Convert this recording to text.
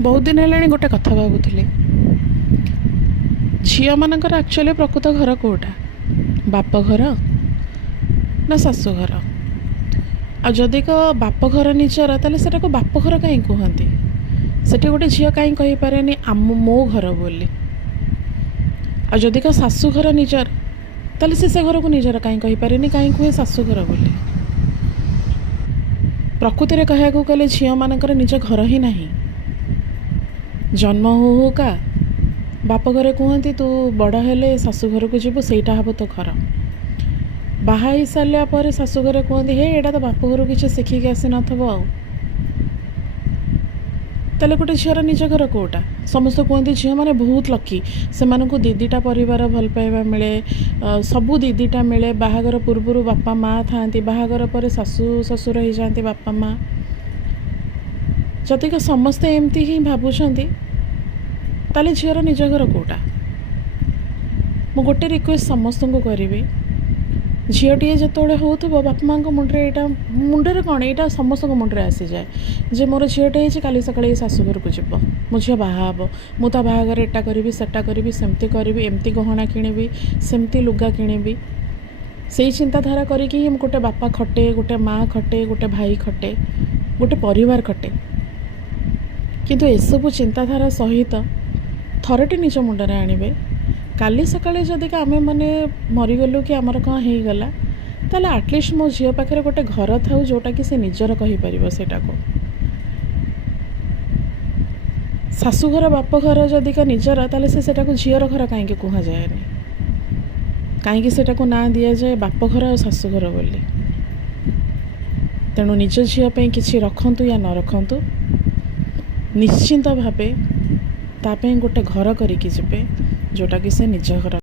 बहुत दिन है गोटे कथा भावुली झील मानकर एक्चुअली प्रकृत घर कौटा बाप घर ना शाशु घर आदि बाप घर निजर ताले सेटा को बाप घर कहीं कहते सेठी गोटे झील कहीं कहीपे आम मो घर बोली आदि का शाशु घर निजर ताले से घर को निजर कहीं कहीपे कहीं कहे शाशु घर बोली प्रकृति में कहया गले झील मानकर निज घर ही नहीं जन्म हो का बाप घरे कहती तू बड़ हेले शाशु घर को जीवु सेटा हम तो घर बाहा ही सारा पर शाशु घरे कहती हे एटा तो बाप घर किसी शिखिक आसी नथबो ताले गोटे झीर निज घर कौटा समस्त कहते झील मैंने बहुत लकी से दीदीटा परिवार भल पाइबा मिले सबू दीदीटा मिले बाहागर पूर्व बापा माँ था बाहागर पर शाशु शशुर हो जाती बापा माँ जदि का समस्ते एमती ही भावुंट ताले झीर निज घर कौटा मु गोटे रिक्वेस्ट समस्त को करी झीटे जिते हो बापा माँ मुंडे यहाँ मुंडे कौन यहाँ समस्त मुंडे आसी जाए जे मोर झीटे हो काली सकाଳେ शाशु घर को जीव मो झी बाहा मुझा बाहागर एटा करी सेटा करी सेमती करी एमती गहना किणवी सेमती लुगा किणवी से चिंताधारा करी गोटे बापा खटे गोटे माँ खटे गोटे भाई खटे गोटे परिवार खटे किंतु एसबू चिंताधारा सहित थरटे निज मुंडे आणवे काली सकाळे जदि आम मैंने मरीगलु कि आमर कौन हो गला ताले आटलिस्ट मो झील पाखे गोटे घर था जोटा कि से निजर कहीपर सेटा को शाशुघर बाप घर जदि का निजर ताले सेटा को झीर घर कहीं कह जाएनि कहीं सेटा को ना दि जाए बाप घर और शाशुघर बोली तेणु निज झील किसी रखंतु या न रखंतु निश्चिंत भावे तापें गोटे घर करिकी जिबे जोटा कि से निज घर।